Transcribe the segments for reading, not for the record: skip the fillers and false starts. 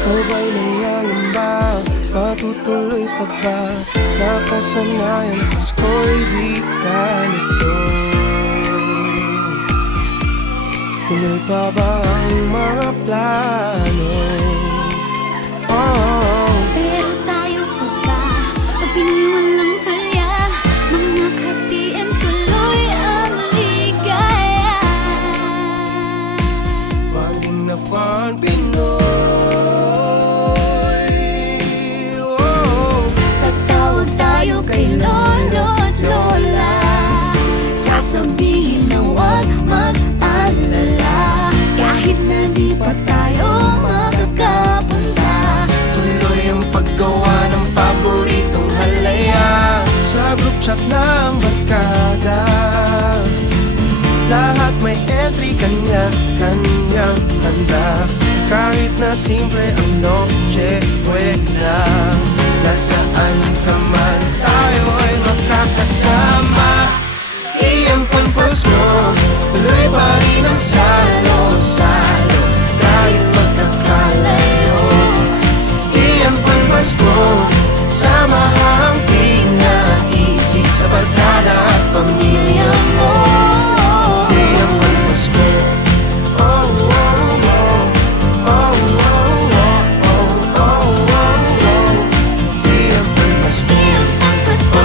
Ikaw ba'y nangangamba? Matutuloy pa ba? Nakasanayan Pasko'y di ganito. Tuloy pa ba ang mga plano? Pero tayo pa ba? Pag Pinoy walang palya, mga ka-TM tuloy ang ligaya. Banding na Fun Pinoy. Tatawag tayo kay lolo at lola, sasabihin na huwag mag-alala. Kahit na di pa tayo makakapunta, Tuloy ang paggawa ng paboritong halaya sa group chat ng barkada. Lahat may entry, kanya-kanyang handa. Kahit na simple ang noche buena, nasaan ka man tayo ay makakasama. TM Fun Pasko, tuloy pa rin ang salo-salo kahit magkakalayo. TM Fun Pasko, samahang pinaisip sa barkada at pamilya mo. TM Fun Pasko, oh, oh, oh, oh, oh, oh, oh, oh, oh. TM Fun Pasko, TM Fun Pasko.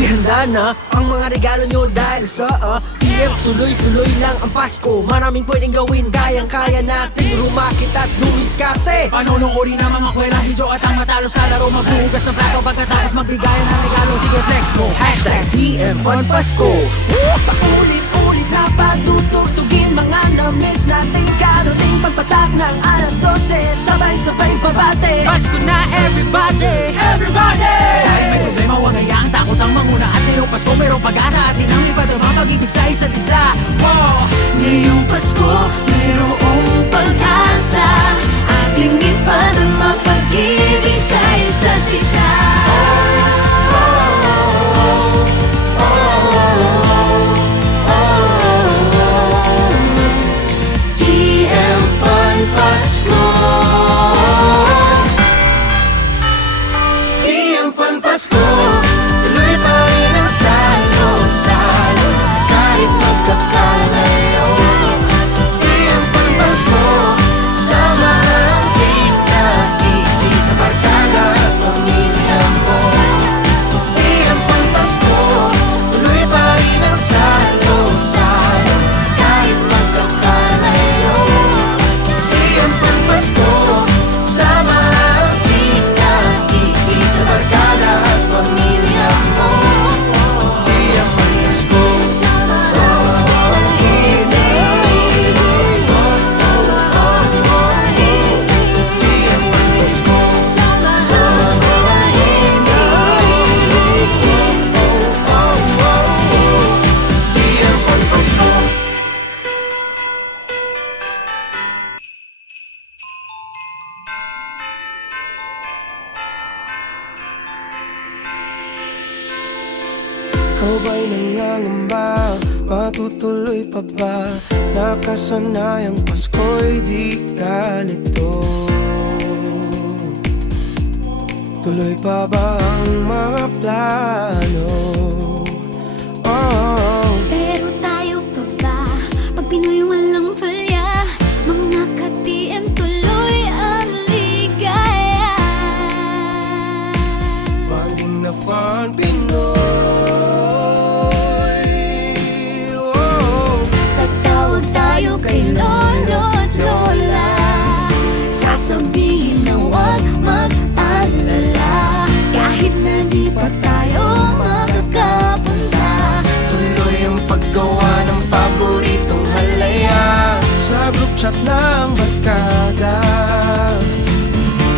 Ihanda na ang mga regalo nyo dahil sa TM tuloy-tuloy lang ang Pasko. Maraming pwedeng gawin, kayang-kaya natin rumakit at dumiskarte. Panonoodin ng mga kwelahijo at ang matalo sa laro. Maghuhugas ng plato pagkatapos magbigayan ng regalo. Sige, flex mo, hashtag TM Fun Pasko. Ulit-ulit na patutugtugin mga na-miss nating karating. Pagpatak ng alas 12, sabay-sabay pabate. Pasko na everybody! Everybody! Dahil may problema, huwag hayaang takot ang manguna. At ngayong Pasko mayroong pag-asa. Atin ang lipad ang mga pag-ibig sa isa't isa. Ngayong Pasko, mayroong pag-asa. Ating ipad ang mapag-ibig sa isa't isa. TM Fun Pasko. TM Fun Pasko, tuloy pa rin ang salo-salo kahit magkakalayo. TM Fun Pasko, sama ang pinaisip sa barkada at pamilya mo. TM Fun Pasko, tuloy pa rin ang salo-salo kahit magkakalayo. TM Fun Pasko, sama ang pinaisip sa barkada at pamilya mo. TM Fun Pasko, sama ang pinaisip mo. TM Fun Pasko, sama ang pinaisip mo. TM Fun Pasko. Ikaw ba'y nangangamba? Matutuloy pa ba? Nakasanayang Pasko'y di ganito. Tuloy pa ba ang mga plano? Pero tayo pa ba? Pag Pinoy walang palya, mga ka-TM tuloy ang ligaya. Banding na Fun Pinoy. Tatawag tayo kay lolo at lola, sasabihin na huwag mag-alala. Kahit na di pa tayo makakapunta, Tuloy ang paggawa ng paboritong halaya sa group chat ng barkada.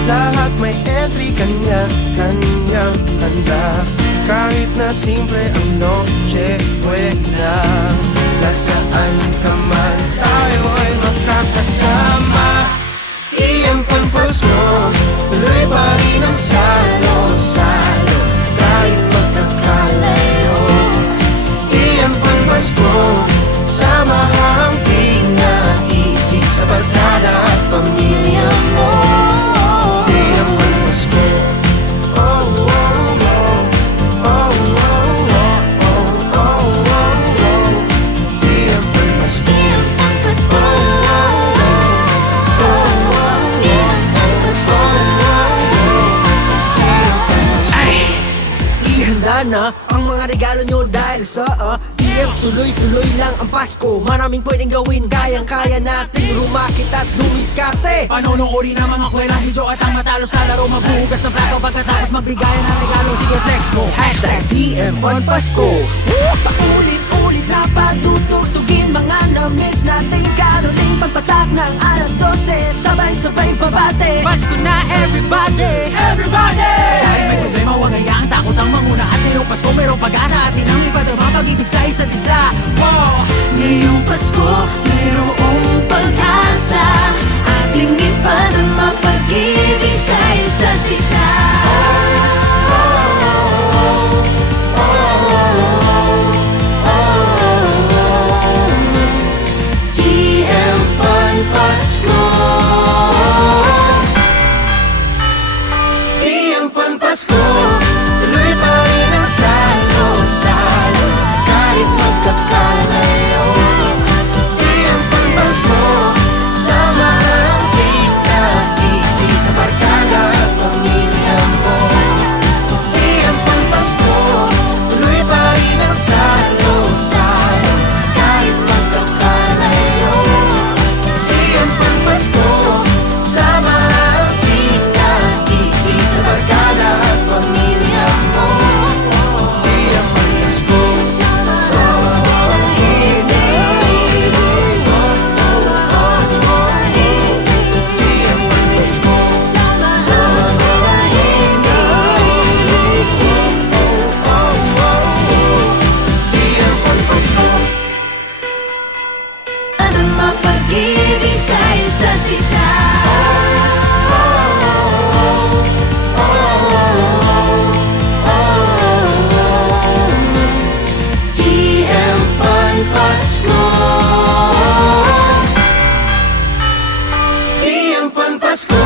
Lahat may entry, kanya-kanyang handa. Kahit na simple ang noche buena, nasaan ka man tayo ay makakasama. TM Fun Pasko. Pasko, tuloy pa rin ang salo-salo kahit magkakalayo. Tiempo'y Pasko, samahang pinag-isip sa barkada at pamilya mo. Tiempo'y Pasko, oh, oh, oh, oh, oh, oh, oh, oh, oh. Tiempo'y Pasko, Tiempo'y Pasko. Ihanda na ang mga regalo nyo dahil sa TF tuloy-tuloy lang ang Pasko. Maraming pwedeng gawin, kayang-kaya nating rumakit at dumiskarte. Panonoodi ng mga kwelahe joke at ang matalo sa laro. Maghuhugas ng plato pagkatapos magbigayan ng regalo. Sige flex mo, Hashtag TF Fun Pasko. Paulit-ulit na patutugtugin mga na-miss nating karating pagpatak ng alas 12 sabay-sabay pabate. Pasko na everybody! Everybody! Kahit may problema, huwag hayaang takot ang manguna. At ngayong Pasko, merong pag-asa. At tinanglipad ang mga pag-ibig sa isa't isa. Wow! Ngayong Pasko, mayroong pag-asa. Ating ipadama pag-ibig sa isa't isa. TM Fun Pasko. TM Fun Pasko, tuloy pa rin ang salo-salo kahit magkakalayo. TM Fun Pasko, sama ang pinag-isip sa barkada at pamilya mo. TM Fun Pasko, tuloy pa rin ang salo-salo kahit magkakalayo. TM Fun Pasko, sama ang pinag-isip sa barkada at pamilya mo. TM Fun Pasko, sama ang pinag-isip. TM Fun Pasko, sama ang pinag-isip. TM Fun Pasko. Padama pag-ibig sa isa't isa. TM Fun Pasko. TM Fun Pasko,